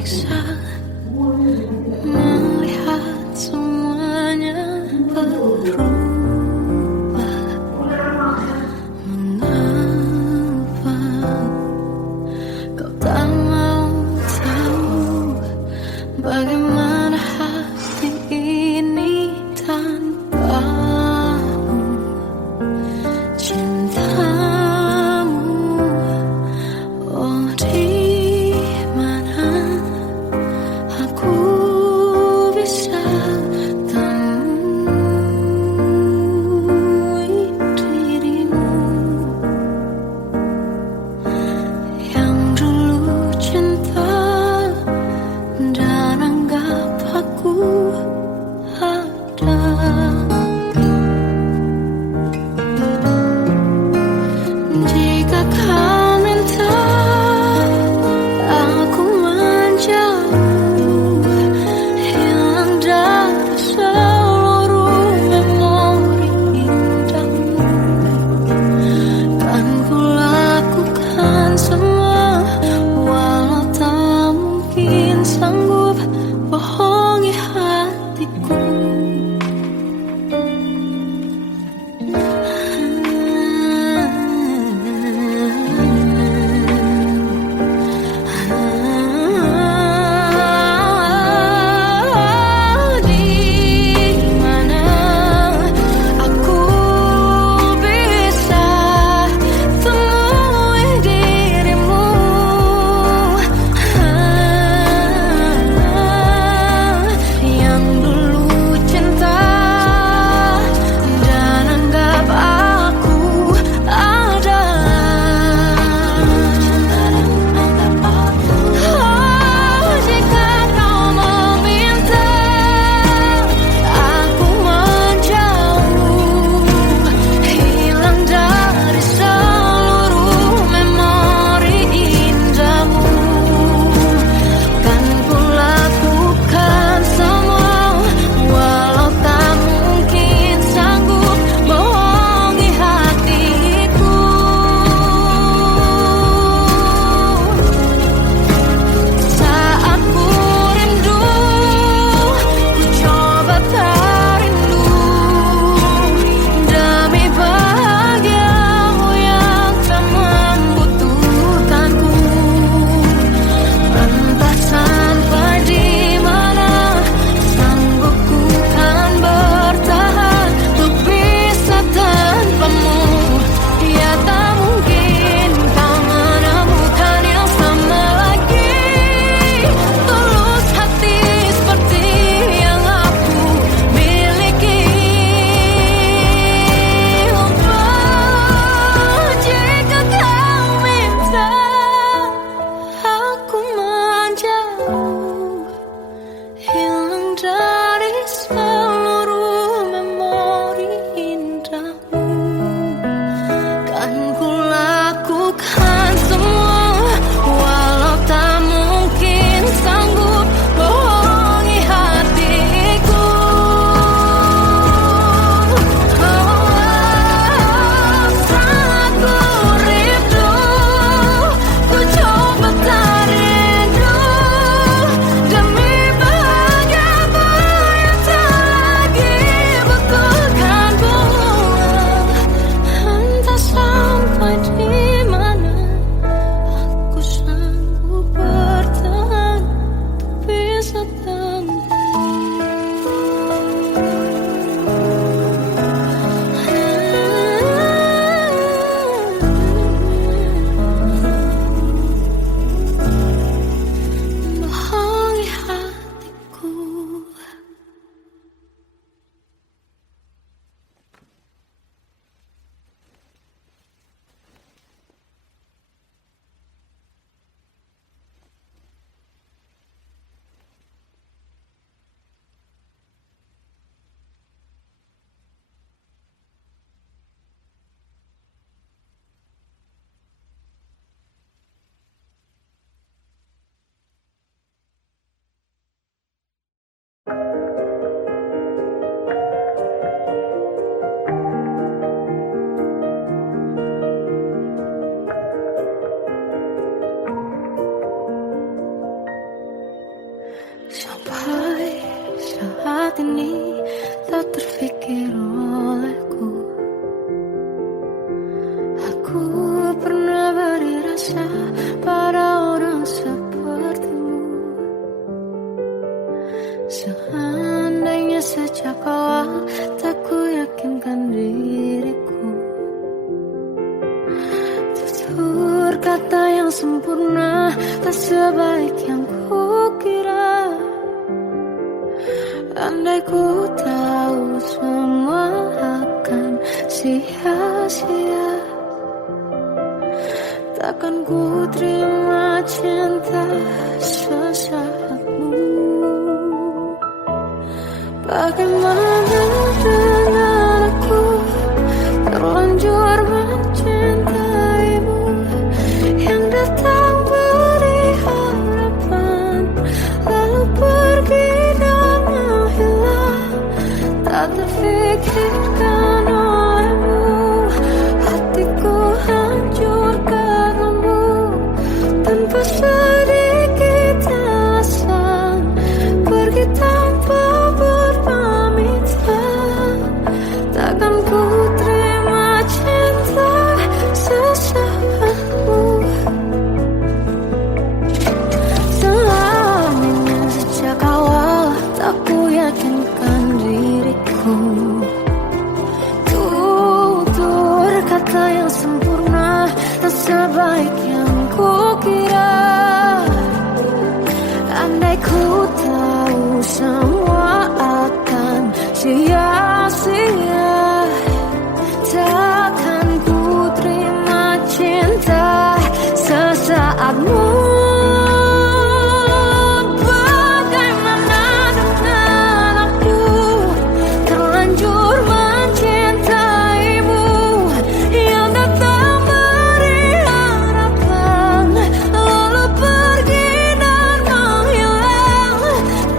tersiksa melihat semuanya berubah. Mengapa kau tak mau tahu bagaimana hati ini tanpamu? Cintamu, oh di mana aku bisa temui dirimu yang dulu cinta dan anggap aku ada. Jika kau minta aku menjauh, hilang dari seluruh memori indahmu, kan ku lakukan semua, walau tak mungkin sanggup bohongi hatiku. Di mana aku bisa temui dirimu yang dulu cinta dan anggap aku ada. Oh, jika kau meminta aku menjauh, hilang dari seluruh memori indahmu, kan ku lakukan semua, walau tak mungkin sanggup bohongi hatiku. Saat ku rindu, ku coba tak rindu, demi bahagiamu yang tak membutuhkanku. Entah sampai di mana sanggup ku kan bertahan untuk bisa tanpamu. Ya tak mungkin kau menemukan yang sama lagi, tulus hati seperti yang aku miliki. Oh, jika kau minta aku menjauh, hilang dari seluruh memori indahmu, kan ku lakukan semua, walau tak mungkin sanggup bohongi hatiku. Saat ku rindu, ku coba tak rindu, demi bahagiamu yang tak lagi butuhkanku. Entah sampai di mana aku sanggup bertahan untuk bisa bohongi hatiku. saat ini tak terfikir olehku. Aku pernah beri rasa pada orang sepertimu. Seandainya sejak awal tak ku yakinkan diriku. Tutur kata yang sempurna tak sebaik yang kukira. Andai ku tahu semua akan sia-sia, takkan ku terima cinta sesaatmu. Bagaimana dengan aku terlanjur mencintaimu, yang datang beri harapan lalu pergi dan menghilang. Tak terfikirkan olehmu, hatiku hancur karenamu. Tanpa sedikit alasan pergi tanpa berpamitan. Takkan ku terima cinta sesaatmu. Selamanya sejak awal tak ku yakinkan diriku. Tutur kata yang sempurna tak sebaik yang kukira. Andai ku tahu semua akan sia-sia, takkan ku terima cinta sesaatmu. Bagaimana dengan aku terlanjur mencintaimu, yang datang beri harapan lalu pergi dan menghilang.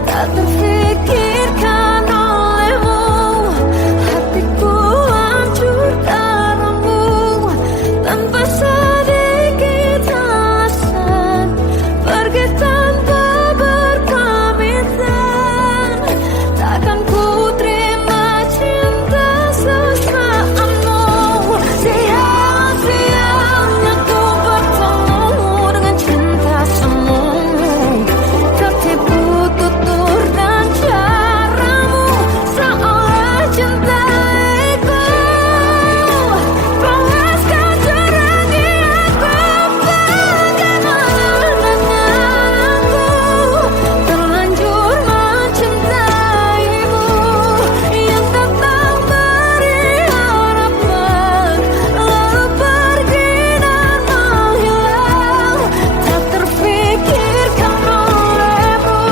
Tak terfikirkan olehmu, hatiku hancur karenamu. Tanpa sedikit alasan pergi tanpa berpamitan. Takkan ku terima cinta sesaatmu. Sia-sianya ku bertemu dengan cinta semu. Tertipu tutur dan caramu, seolah cintaiku. Panaskan cerahi aku. Bagaimana dengan aku terlanjur mencintaimu, yang datang beri harapan lalu pergi dan menghilang. Tak terfikirkan olehmu,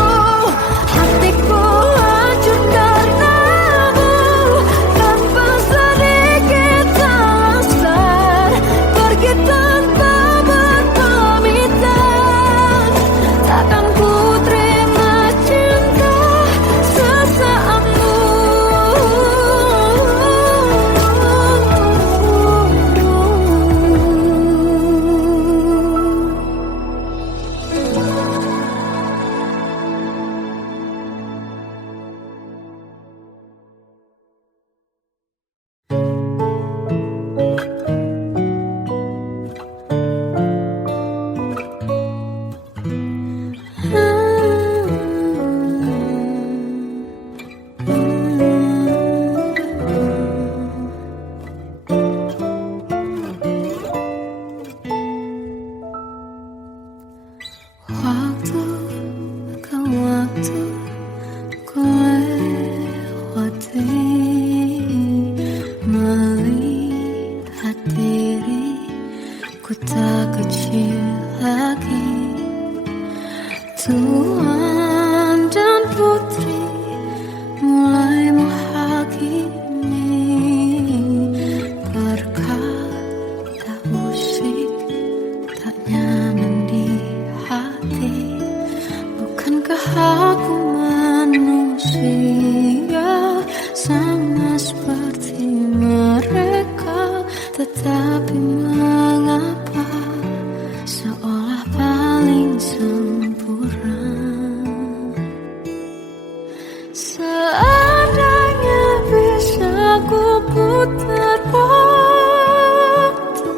hatiku hancur karenamu. Tanpa sedikit alasan pergi tanpa berpamitan. Takkan ku terima cinta sesaatmu. Waktu ke waktu ku lewati, melihat diri ku tak kecil lagi. Tuan dan putri mulai menghakimi. Berkata musik tak nyaman di hati. Bukankah aku manusia sama seperti mereka? Tetapi mengapa seolah paling sempurna? Seandainya bisa ku putar waktu,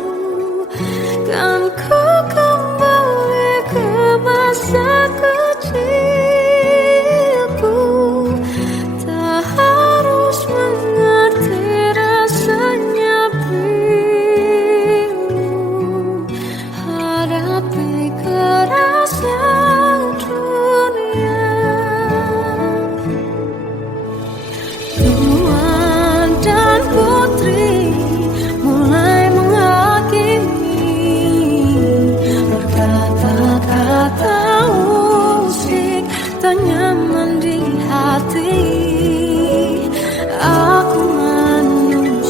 kan ku kembali ke masa kecilku. Tak harus mengerti rasanya bingung hadapi kerasnya dunia. Tuan dan putri mulai menghakimi, berkata-kata usik tak nyaman di hati. Aku manusia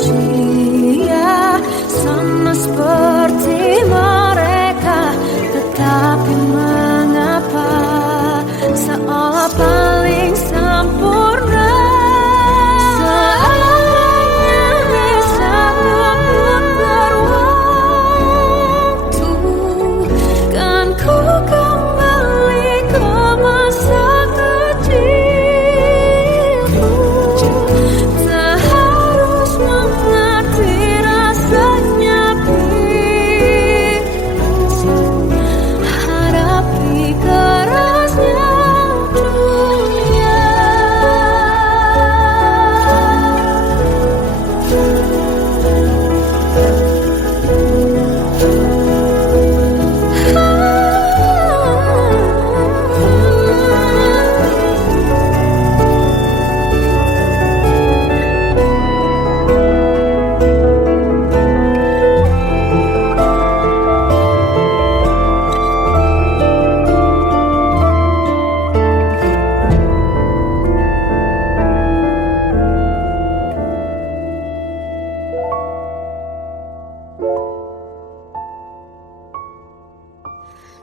sama seperti mereka, tetapi mengapa seolah paling sempurna. Seandainya bisa memutar waktu, kan ku kembali ke masa kecilku. Tak harus mengerti rasanya bingung hadapi kerasnya dunia.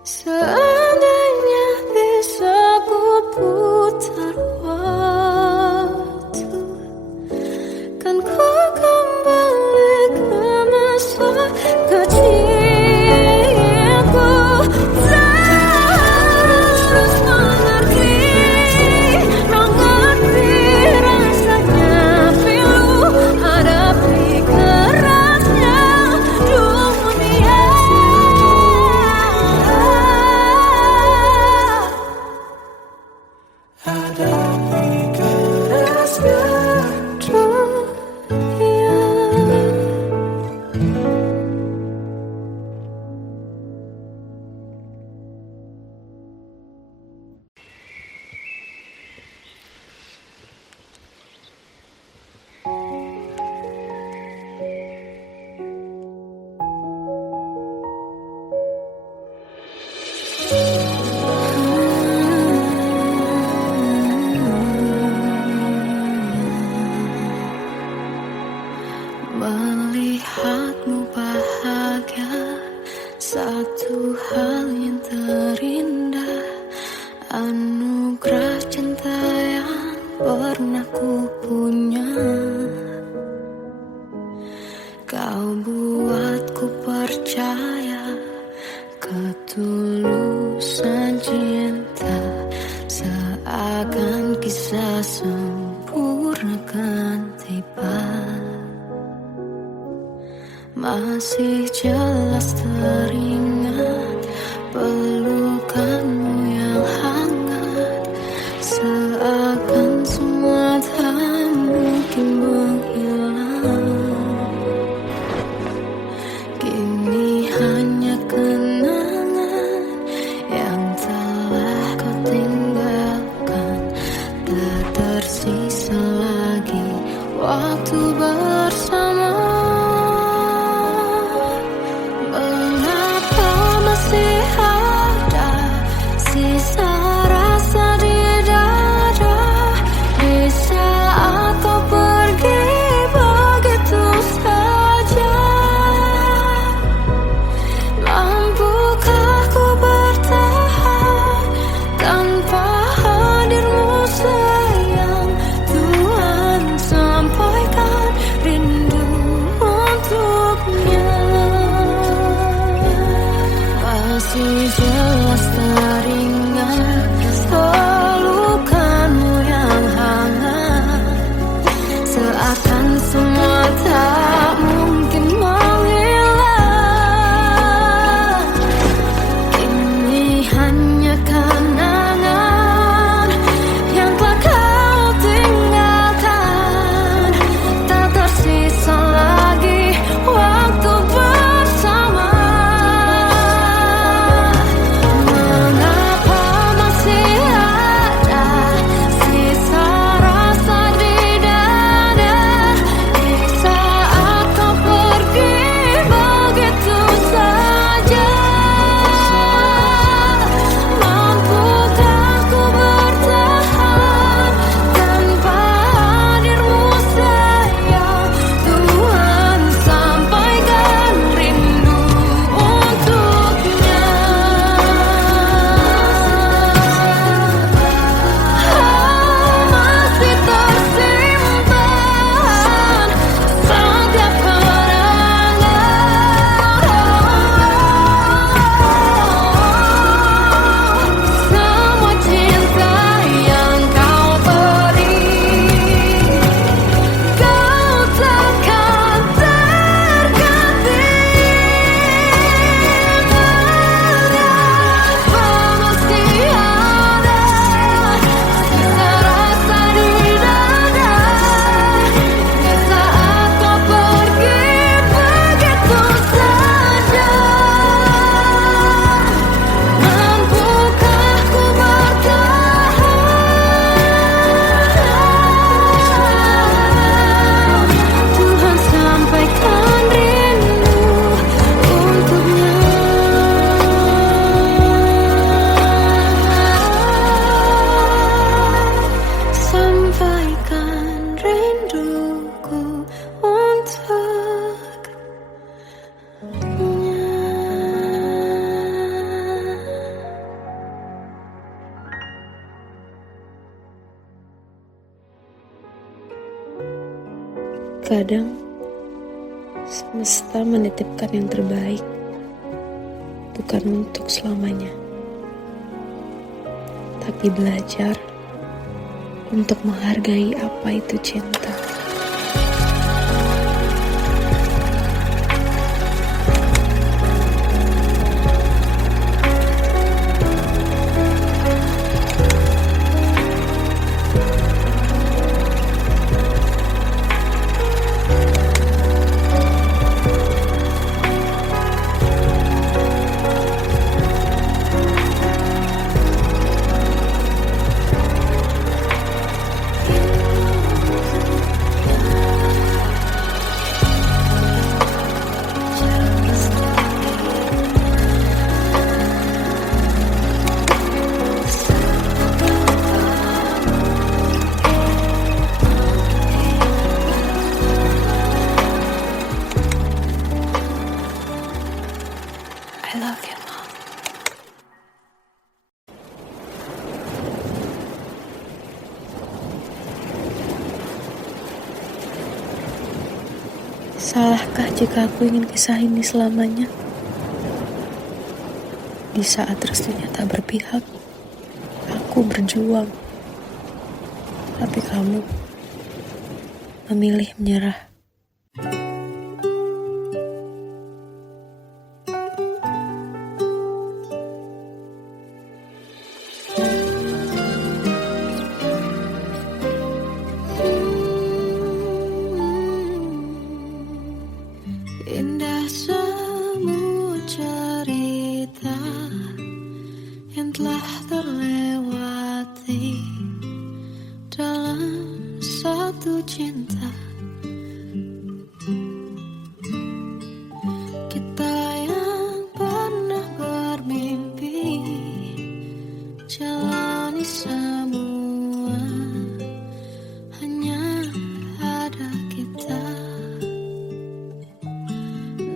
Seandainya bisa ku putar waktu, kan ku kembali ke masa kecilku. Tak harus mengerti rasanya pilu hadapi kerasnya dunia. Hadapi kerasnya dunia. Melihatmu bahagia, satu hal yang terindah, anugerah cinta yang pernah ku punya. Kau buatku percaya ketulusan cinta, seakan kisah sempurna kan tiba. Masih jelas teringat pelukanmu yang hangat, seakan semua tak mungkin menghilang. Kini hanya kenangan yang telah kau tinggalkan, tak tersisa lagi waktu bersama. Rindu Kadang semesta menitipkan yang terbaik, bukan untuk selamanya, tapi belajar untuk menghargai apa itu cinta. I love you, Mom. Salahkah jika aku ingin kisah ini selamanya? Di saat restunya tak berpihak, aku berjuang. Tapi kamu memilih menyerah. Indah semua cerita yang telah terlewati dalam satu cinta. Kita yang pernah bermimpi jalani semua, hanya ada kita.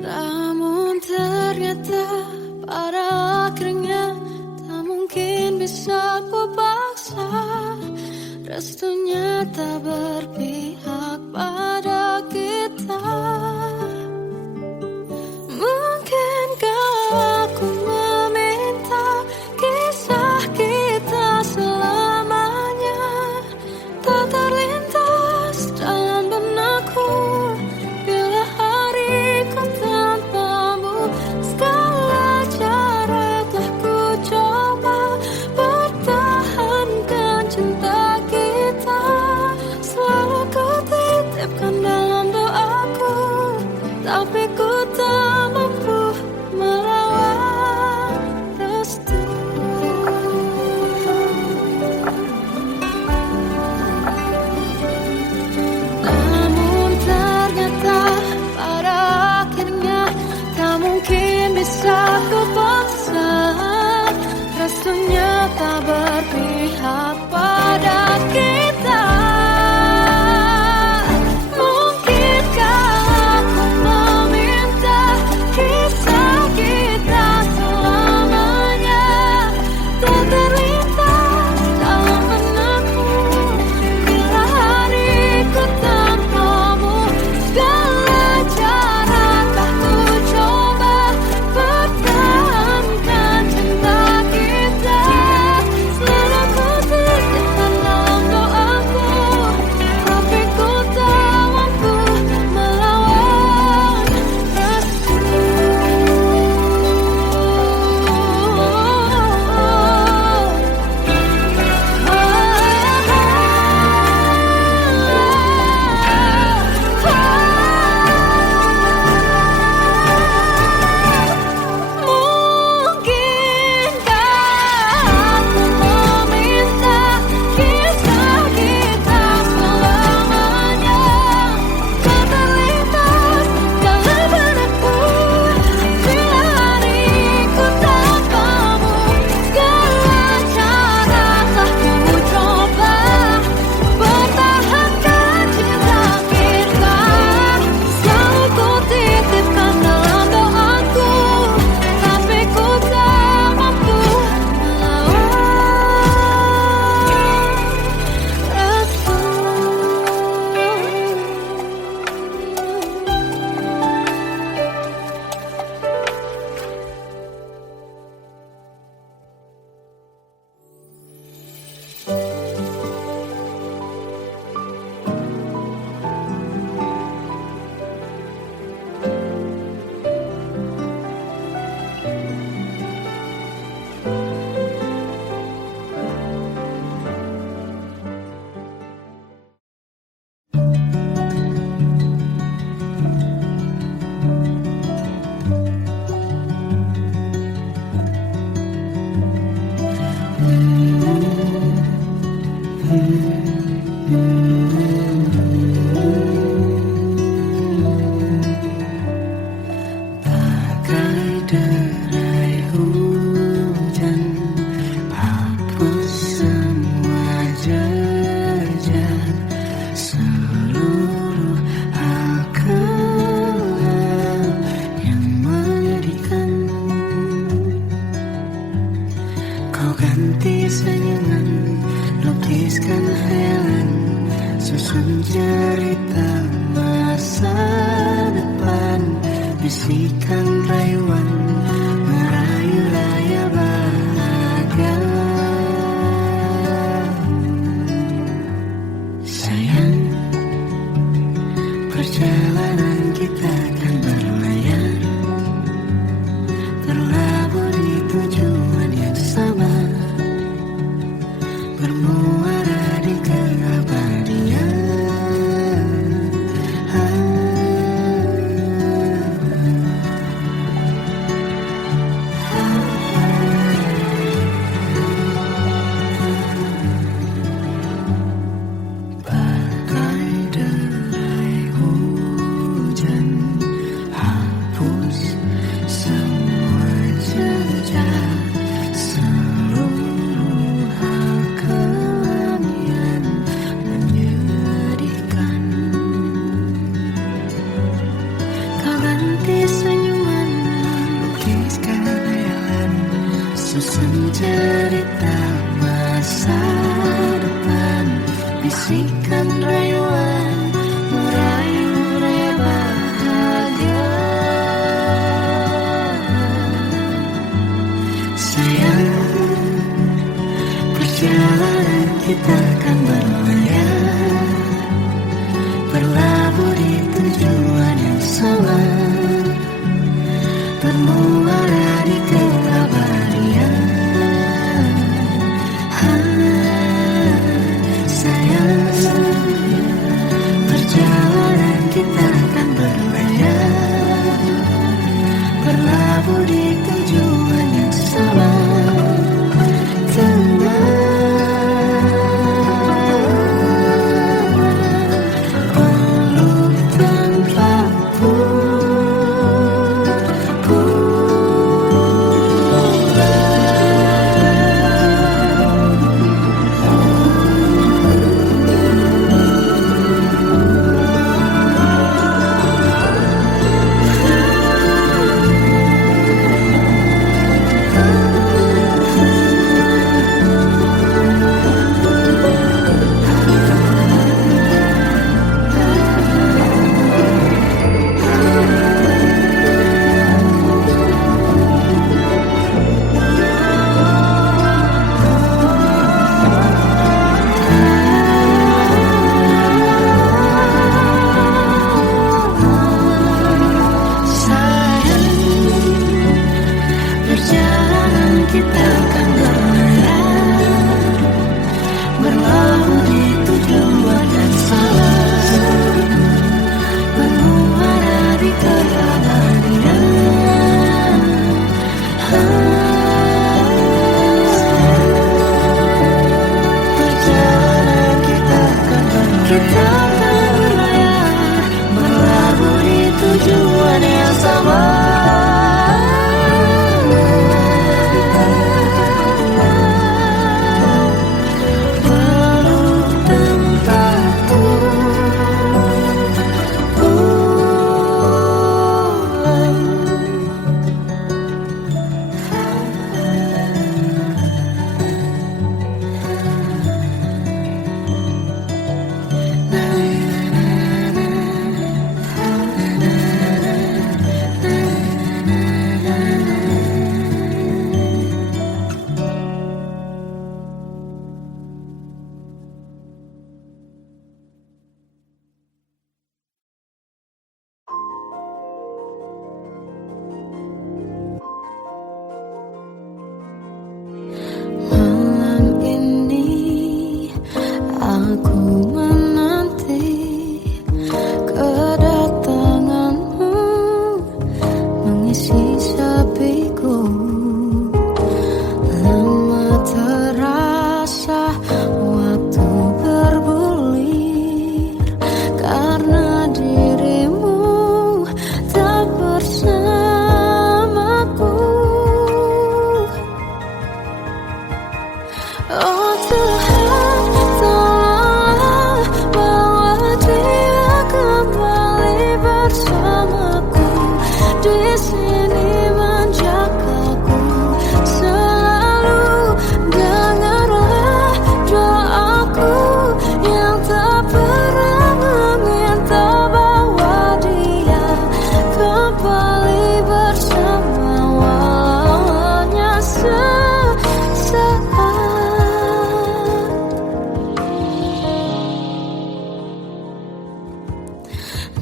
Namun ternyata pada akhirnya tak mungkin bisa ku paksa, restunya tak berpihak. mencerita masa depan, bisikan rayuan merayu raya bahagia. Sayang, perjalanan kita akan berlayar, terlabur di tujuan yang sama, bermuara di keabadian. Bagai derai hujan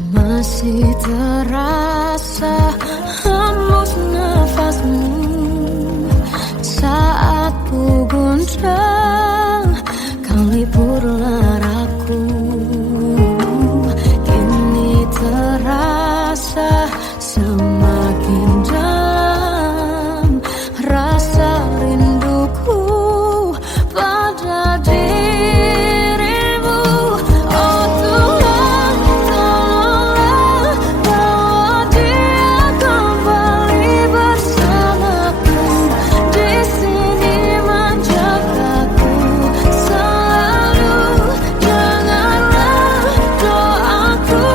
Masih terasa hembus nafasmu saat ku goncang, kau lipurlah aku. Kini terasa semakin dalam rasa rinduku pada dirimu. Oh Tuhan, tolonglah bawa dia kembali bersamaku. Di sini menjagaku selalu. Janganlah doaku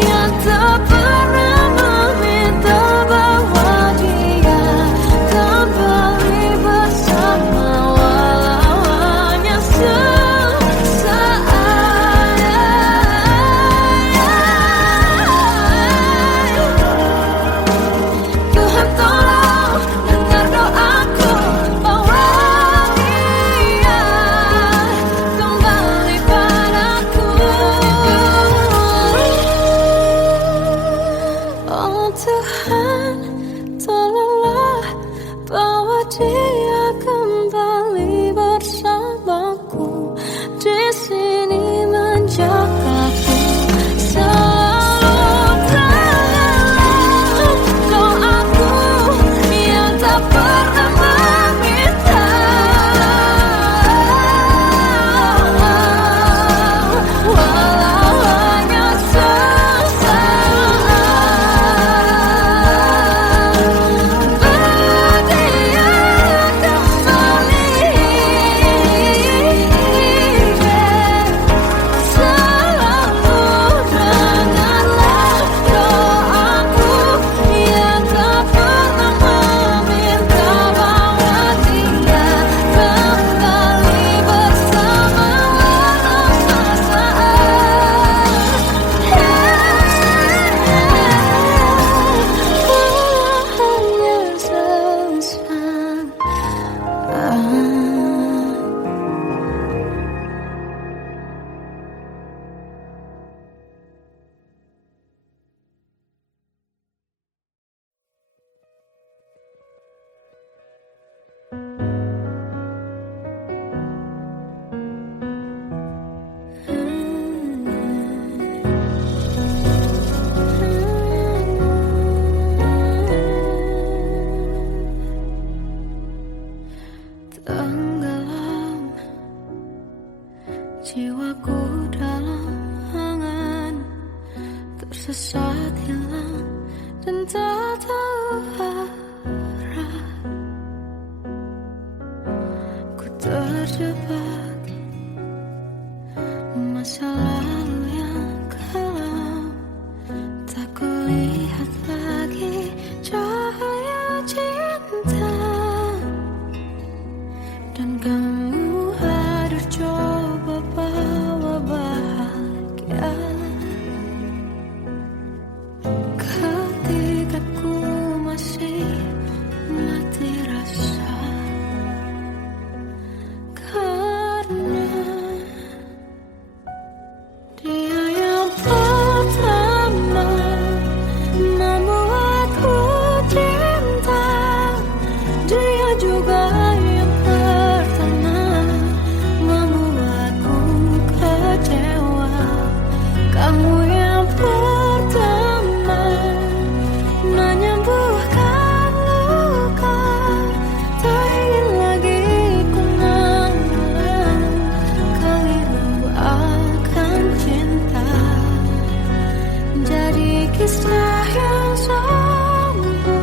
yang tak pernah meminta bawa dia kembali bersama, walau hanya sesaat. Tuhan tolong dengar doaku, bawa dia kembali padaku. Oh Tuhan, tolonglah bawa dia kembali bersamaku. Di sini menjagaku selalu. Janganlah doaku yang tak pernah meminta, walau hanya sesaat. Bawa dia kembali selalu. Dengarlah doaku yang tak pernah meminta, bawa dia kembali bersama, walau sesaat. Hanya sesaat. Tenggelam jiwaku dalam angan, tersesat hilang dan tak tahu arah. Ku terjebak masa lalu yang kelam, tak kulihat lagi cahaya cinta. Dan kamu hadir coba bawa bahagia ketika ku masih mati rasa. Karena dia yang pertama membuatku cinta, dia juga yang pertama membuatku kecewa. Kamu yang pertama menyembuhkan luka, tak ingin lagi ku mengulang keliru akan cinta. Jadi kisah yang sempurna.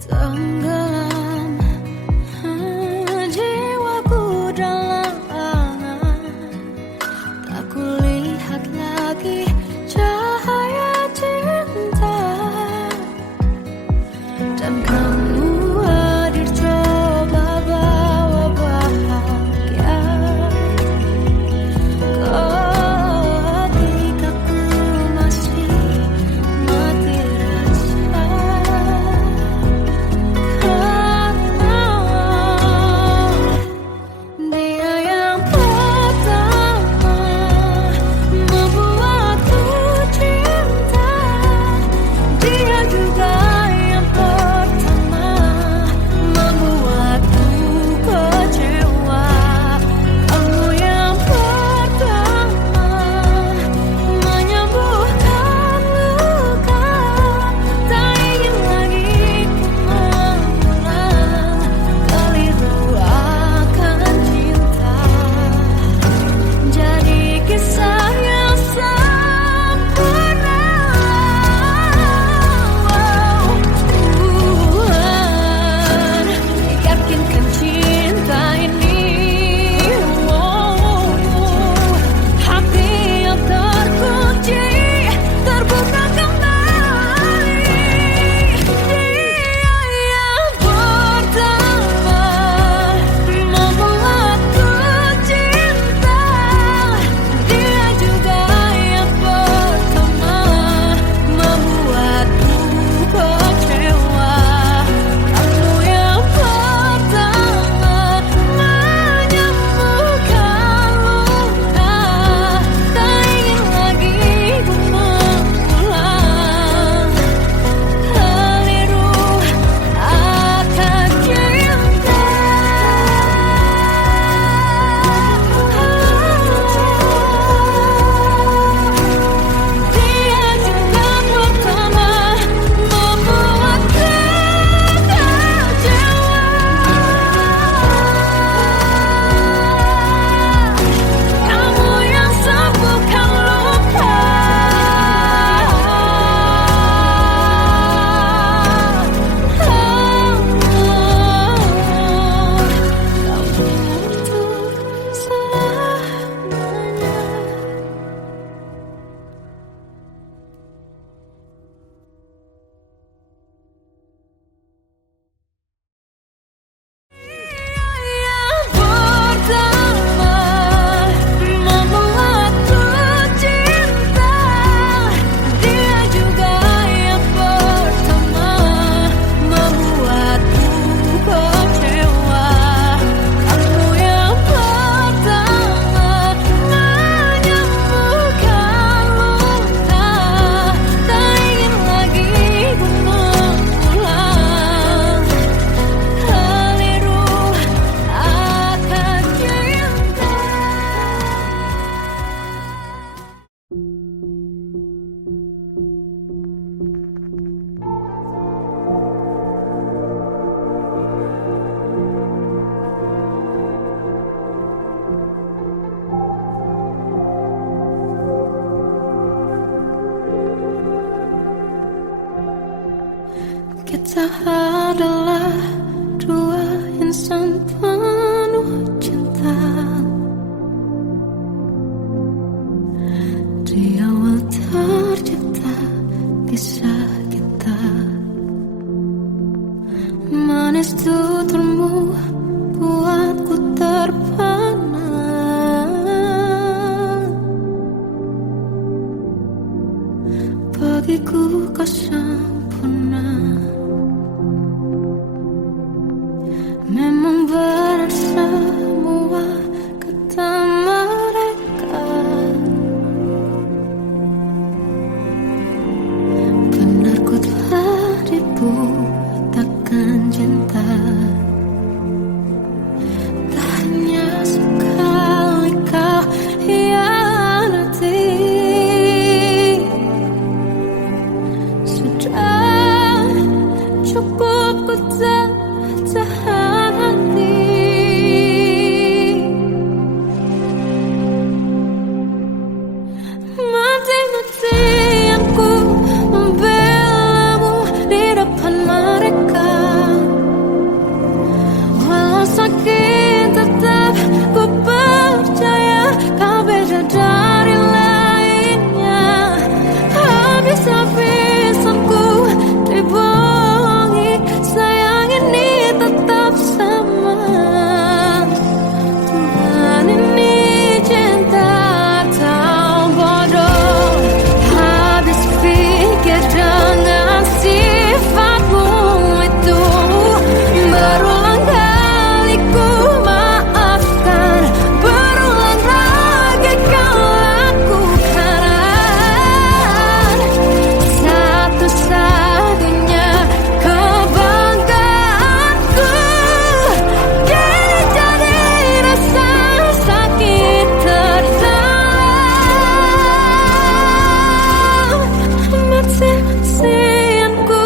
Tenggelam jiwaku dalam angan, Kita adalah dua insan penuh cinta. Di awal tercipta kisah kita, manis tuturmu buatku terpana. Bagiku kau sempurna. Memang benar semua kata mereka, benar ku telah dibutakan cinta. Tak hanya sekali kau hianati, sudah cukup ku tahan hati. Mati-matian ku membelamu di depan mereka. Walau sakit tetap ku percaya kau beda dari lainnya. Habis-habisan ku dibohongi, sayang ini tetap sama. Tuhan ini cinta atau bodoh. Habis pikir dengan sifatmu itu, berulang kali ku maafkan, berulang lagi kau lakukan. Satu-satunya kebanggaanku kini jadi rasa sakit terdalam. Mati-matian ku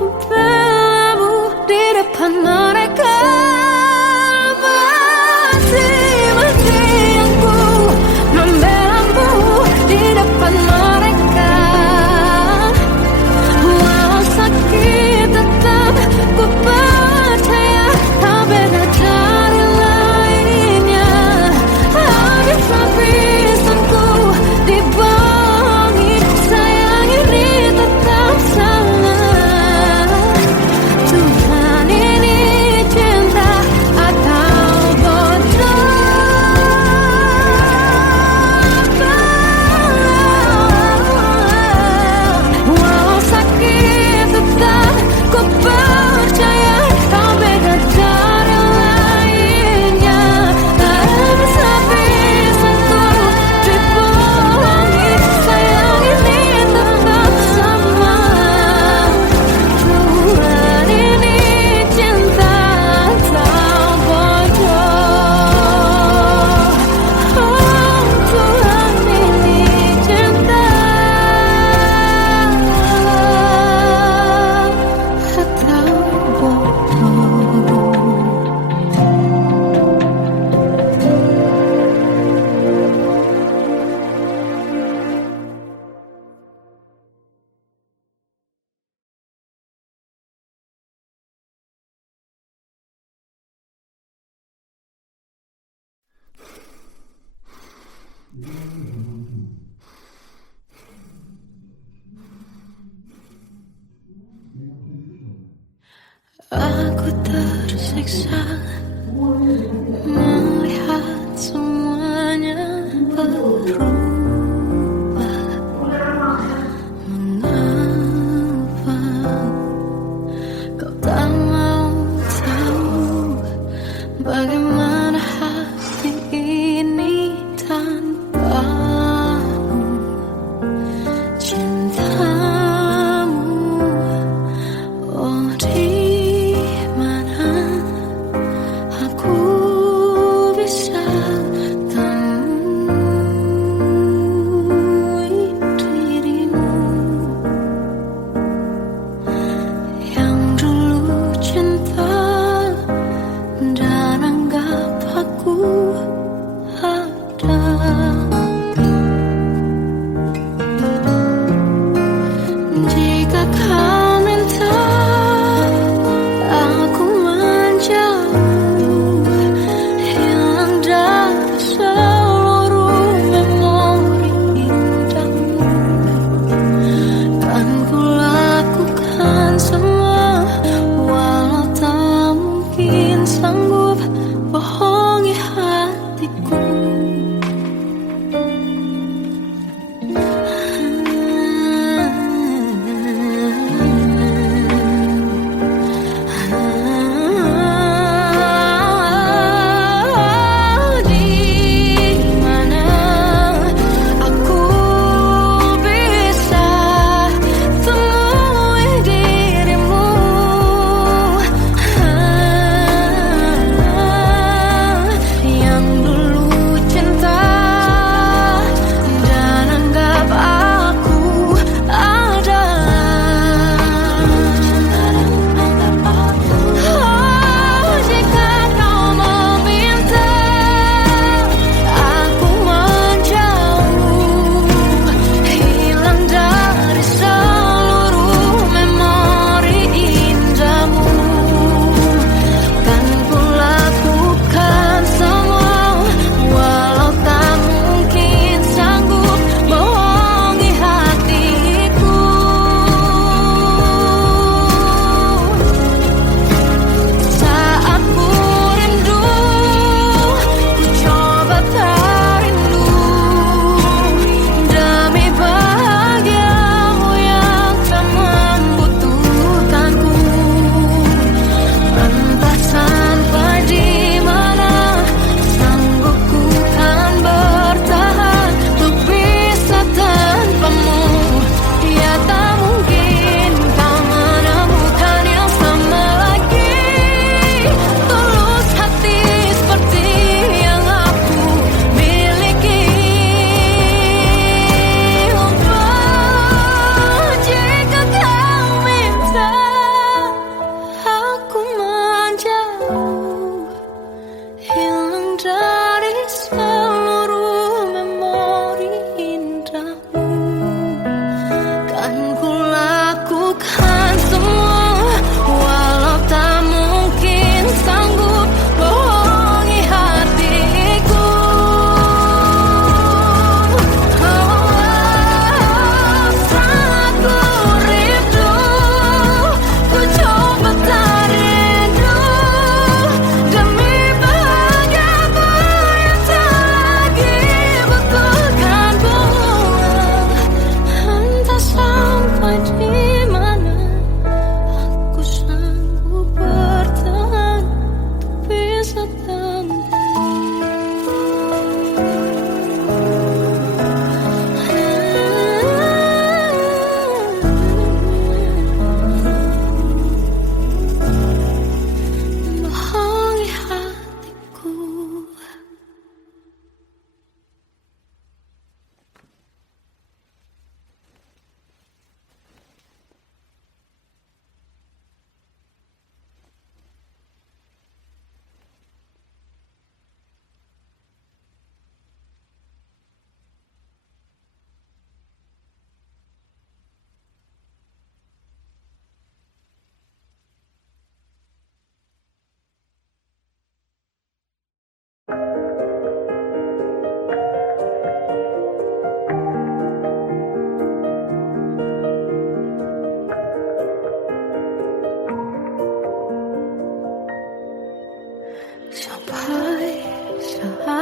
membelamu di depan mereka. Mati-matian ku membelamu di depan mereka. Walau sakit tetap ku percaya kau beda dari lainnya. Habis-habisan ku dibohongi, sayang ini tetap sama. Tuhan ini cinta atau bodoh. Walau sakit tetap ku percaya kau beda dari lainnya. Habis-habisan ku dibohongi, sayang ini tetap sama. Tuhan ini cinta atau bodoh. Oh, Tuhan ini cinta atau bodoh. Aku tersiksa melihat semuanya berubah. Mengapa kau tak mau tahu bagaimana hati ini tanpamu? Cintamu, oh di mana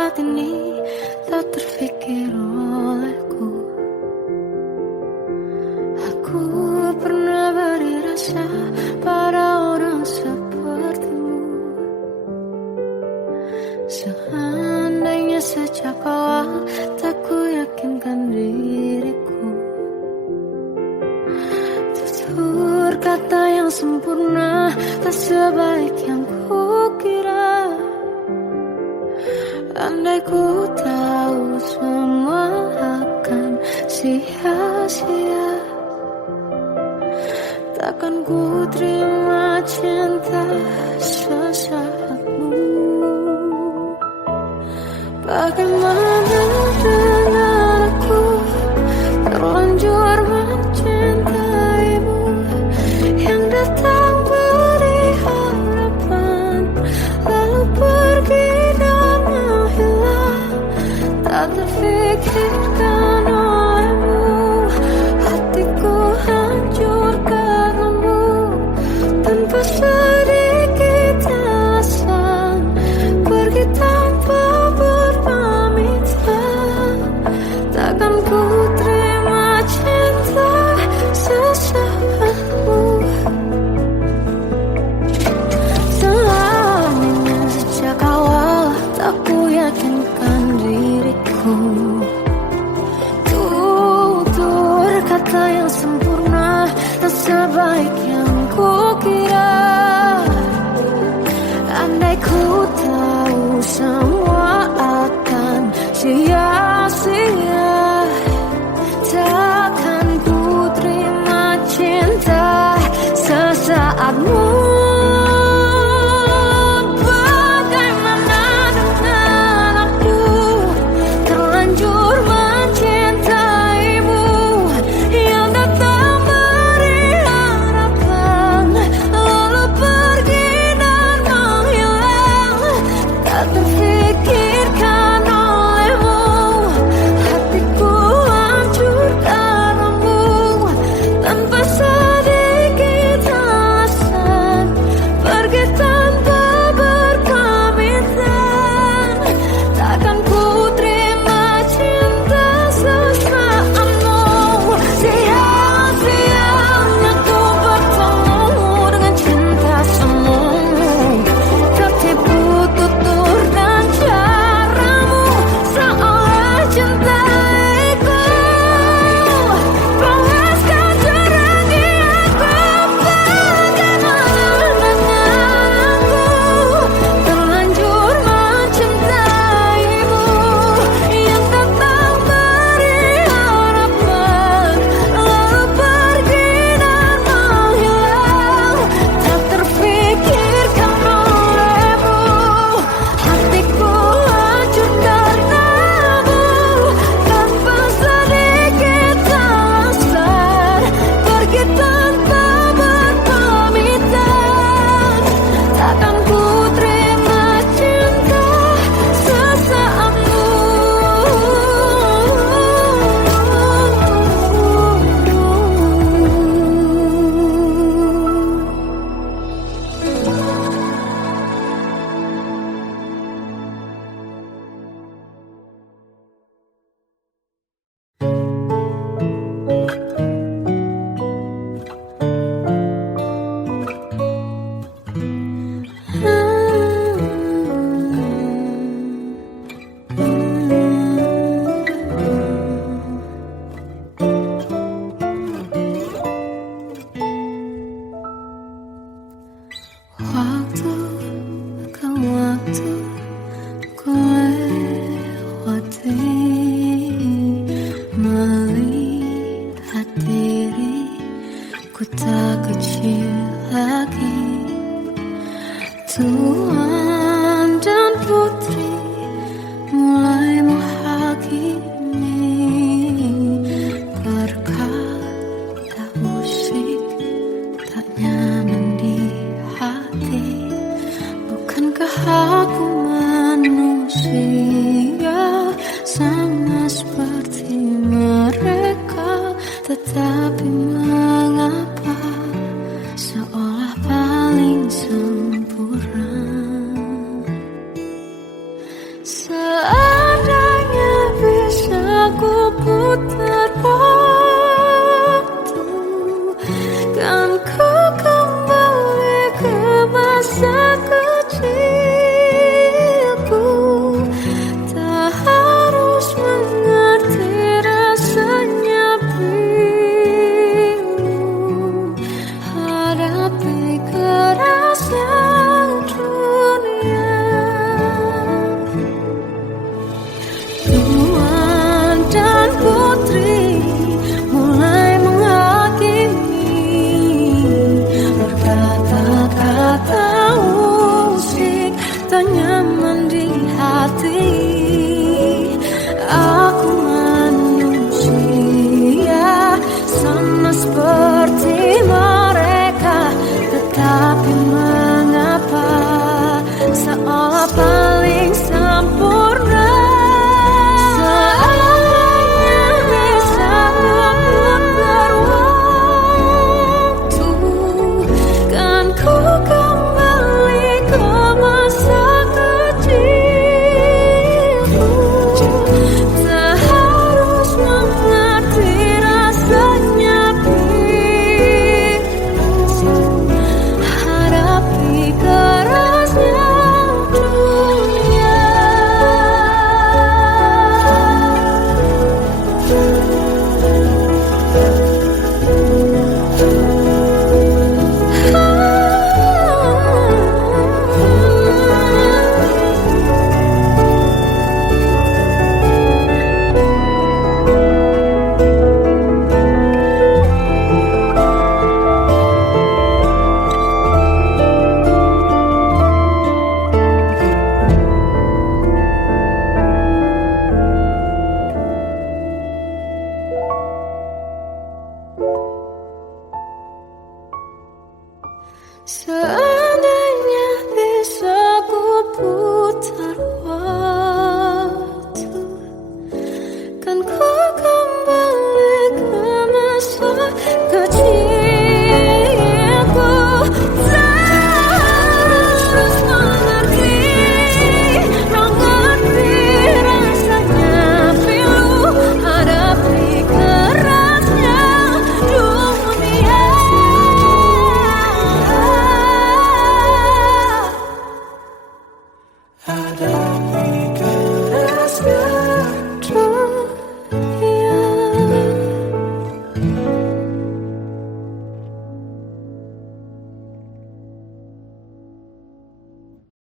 saat ini tak terfikir olehku. Aku pernah beri rasa pada orang sepertimu. Seandainya sejak awal tak ku yakinkan diriku, tutur kata yang sempurna tak sebaik yang ku kira. Andai ku tahu semua akan sia-sia, takkan ku terima cinta sesaatmu. Bagaimana dengan aku terlanjur mencintaimu, yang datang beri harapan lalu pergi dan menghilang, tak terfikirkan